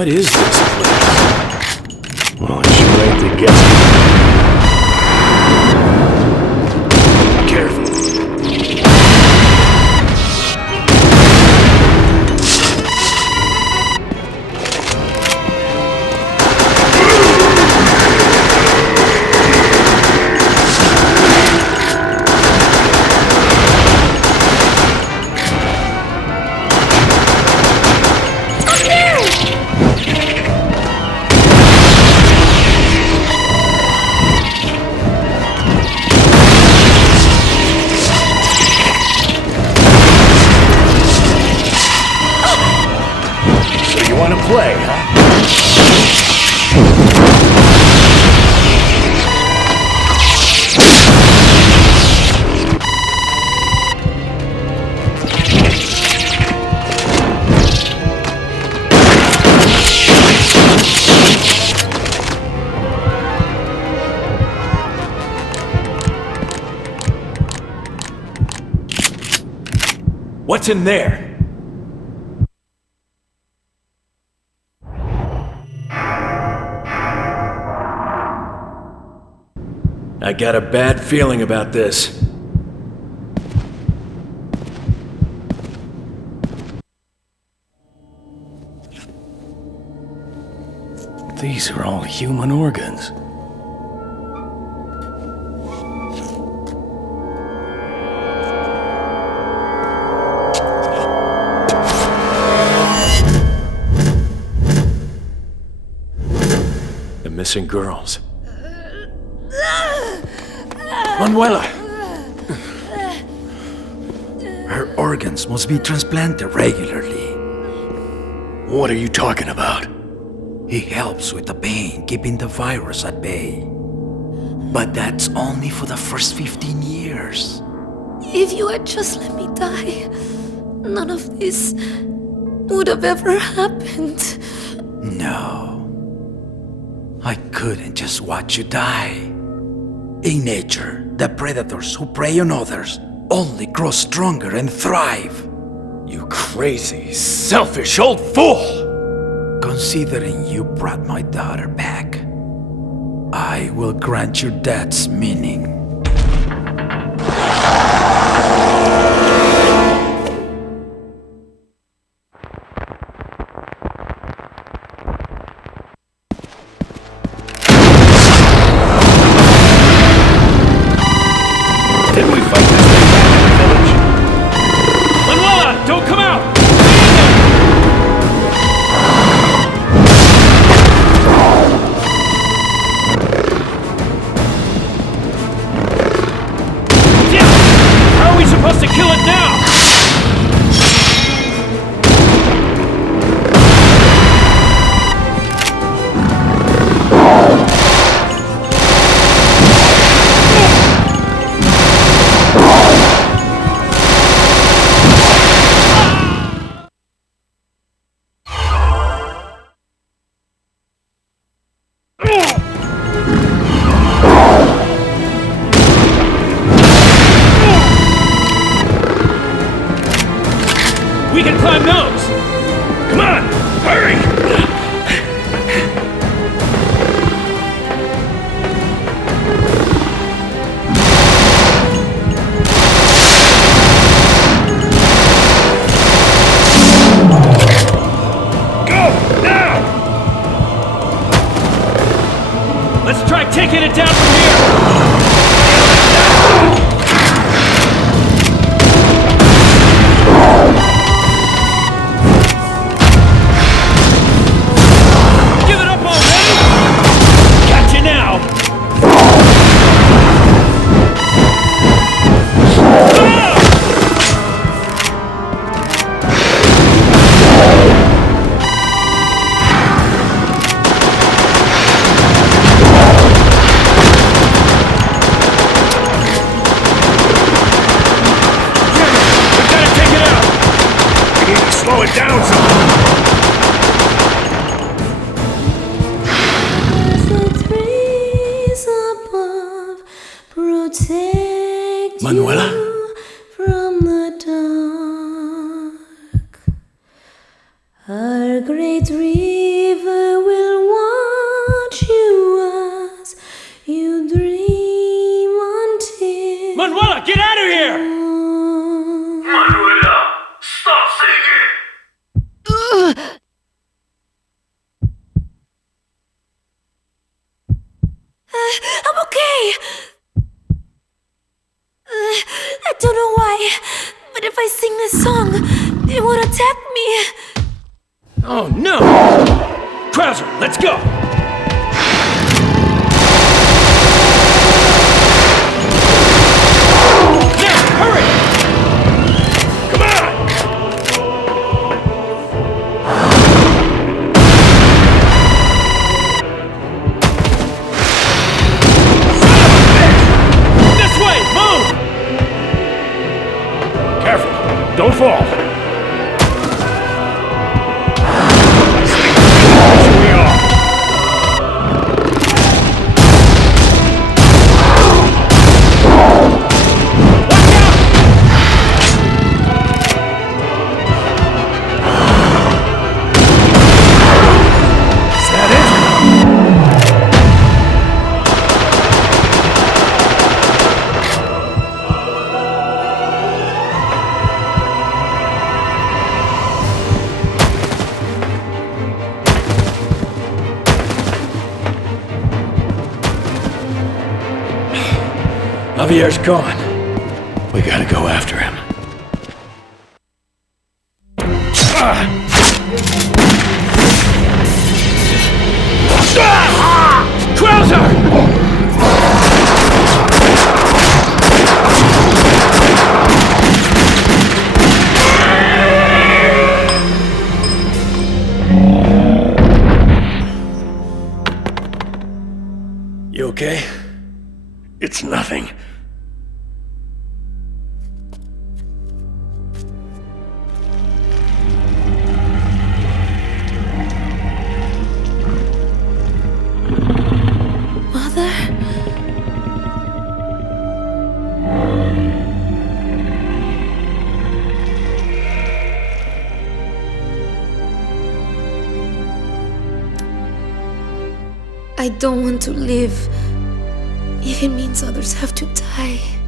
What is discipline? Well, it's sure ain't the guess. Careful. Play, huh? What's in there? I got a bad feeling about this. These are all human organs. The missing girls. Manuela! Her organs must be transplanted regularly. What are you talking about? He helps with the pain, keeping the virus at bay. But that's only for the first 15 years. If you had just let me die, none of this would have ever happened. No. I couldn't just watch you die. In nature, the predators who prey on others only grow stronger and thrive. You crazy, selfish old fool! Considering you brought my daughter back, I will grant your death's meaning. We can climb those! Come on! Hurry! Go! Now! Let's try taking it down from here! Manuela? From the dark, our great river Krauser, let's go! Now, hurry! Come on! Son of a bitch! This way, move! Careful, don't fall. Javier's gone. We gotta go after him. Krauser! You okay? It's nothing. Mother? I don't want to live if it means others have to die.